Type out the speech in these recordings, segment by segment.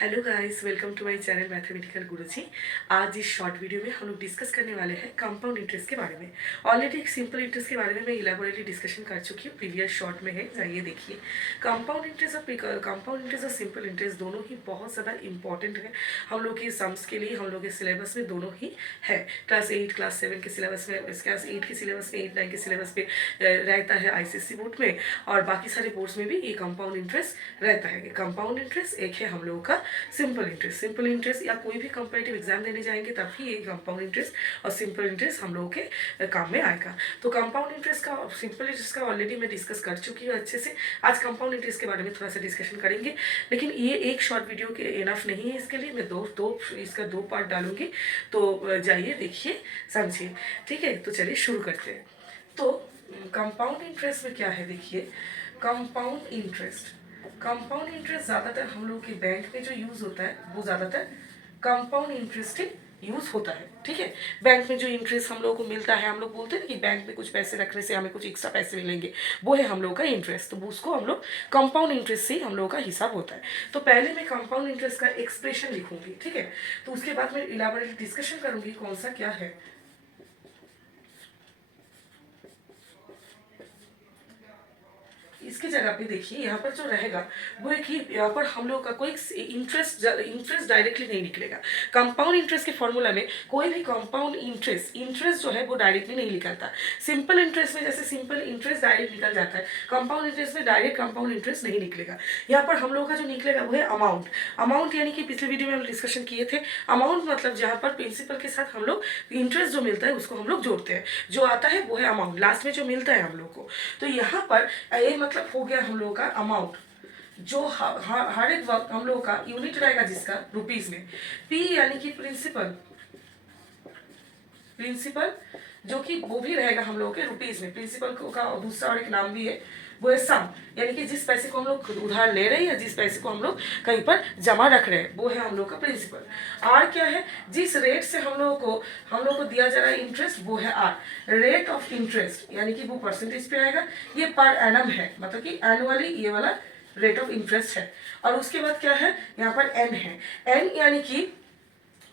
Hello guys, welcome to my channel mathematical Guruji. आज इस short video में हम लोग डिस्कस करने वाले हैं कंपाउंड इंटरेस्ट के बारे में। ऑलरेडी एक सिंपल इंटरेस्ट के बारे में मैं इलेबोरेटली डिस्कशन कर चुकी हूँ, प्रीवियस शॉर्ट में है, जाइए देखिए। कंपाउंड इंटरेस्ट और सिंपल इंटरेस्ट दोनों ही बहुत ज़्यादा इंपॉर्टेंट है हम लोग के सम्स के लिए, हम लोग के सिलेबस में दोनों ही है। क्लास 8 क्लास 7 के सिलेबस में, क्लास 8 के सिलेबस में, 8 9 के सिलेबस में रहता है ICSE बोर्ड में, और बाकी सारे बोर्ड्स में भी ये कंपाउंड इंटरेस्ट रहता है। कंपाउंड इंटरेस्ट एक है हम लोगों का सिंपल इंटरेस्ट, या कोई भी कंपेटिटिव एग्जाम देने जाएंगे तब ही ये कंपाउंड इंटरेस्ट और सिंपल इंटरेस्ट हम लोगों के काम में आएगा। तो कंपाउंड इंटरेस्ट का और सिंपल इंटरेस्ट का ऑलरेडी मैं डिस्कस कर चुकी हूँ अच्छे से। आज कंपाउंड इंटरेस्ट के बारे में थोड़ा सा डिस्कशन करेंगे, लेकिन ये एक शॉर्ट वीडियो के इनफ नहीं है, इसके लिए मैं इसका दो पार्ट डालूंगी। तो जाइए देखिए, समझिए, ठीक है। तो चलिए शुरू करते हैं। तो कंपाउंड इंटरेस्ट में क्या है, देखिए। कंपाउंड इंटरेस्ट ज़्यादातर हम लोग के बैंक में जो यूज़ होता है वो ज़्यादातर कंपाउंड इंटरेस्ट यूज़ होता है, ठीक है। बैंक में जो इंटरेस्ट हम लोगों को मिलता है, हम लोग बोलते हैं कि बैंक में कुछ पैसे रखने से हमें कुछ एक्स्ट्रा पैसे मिलेंगे, वो है हम लोग का इंटरेस्ट। तो उसको हम लोग कंपाउंड इंटरेस्ट से हम लोगों का हिसाब होता है। तो पहले मैं कंपाउंड इंटरेस्ट का एक्सप्रेशन लिखूंगी, ठीक है। तो उसके बाद मैं इलाबोरेट डिस्कशन करूंगी कौन सा क्या है। इसकी जगह पे देखिए, यहाँ पर जो रहेगा वो एक ही, यहाँ पर हम लोग का कोई इंटरेस्ट डायरेक्टली नहीं निकलेगा। कंपाउंड इंटरेस्ट के फॉर्मूला में कोई भी कंपाउंड इंटरेस्ट जो है वो डायरेक्टली नहीं निकलता। सिंपल इंटरेस्ट में जैसे सिंपल इंटरेस्ट डायरेक्ट निकल जाता है, कंपाउंड इंटरेस्ट में डायरेक्ट कंपाउंड इंटरेस्ट नहीं निकलेगा। यहाँ पर हम लोग का जो निकलेगा वो है अमाउंट यानी कि पिछले वीडियो में हम डिस्कशन किए थे। अमाउंट मतलब जहाँ पर प्रिंसिपल के साथ हम लोग इंटरेस्ट जो मिलता है उसको हम लोग जोड़ते हैं, जो आता है वो है अमाउंट, लास्ट में जो मिलता है हम लोग को। तो यहाँ पर ये मतलब हो गया हम लोग का अमाउंट, जो हर एक वक्त हम लोग का यूनिट रहेगा जिसका रुपीस में। पी यानी कि प्रिंसिपल जो कि वो भी रहेगा हम लोग के रुपीस में। प्रिंसिपल का दूसरा और एक नाम भी है, वो है सम, यानी कि जिस पैसे को हम लोग उधार ले रहे हैं या जिस पैसे को हम लोग कहीं पर जमा रख रहे हैं, वो है हम लोग का प्रिंसिपल। आर क्या है, जिस रेट से हम लोग को दिया जा रहा है इंटरेस्ट, वो है आर, रेट ऑफ इंटरेस्ट, यानी कि वो परसेंटेज पे आएगा। ये पर एनम है, मतलब कि एनुअली ये वाला रेट ऑफ इंटरेस्ट है। और उसके बाद क्या है, यहाँ पर एन है। एन यानी कि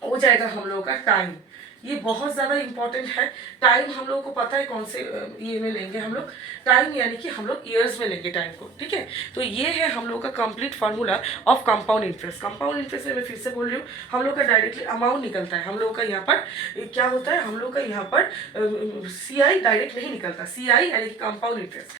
हो जाएगा हम लोगों का टाइम। ये बहुत ज़्यादा इंपॉर्टेंट है। टाइम हम लोगों को पता है कौन से ये में लेंगे हम लोग टाइम, यानी कि हम लोग ईयर्स में लेंगे टाइम को, ठीक है। तो ये है हम लोग का complete formula of compound interest. Compound interest में मैं फिर से बोल रही हूँ, हम लोग का डायरेक्टली अमाउंट निकलता है। हम लोग का यहाँ पर क्या होता है, हम लोग का यहाँ पर CI डायरेक्ट नहीं निकलता। CI यानी कि कंपाउंड इंटरेस्ट,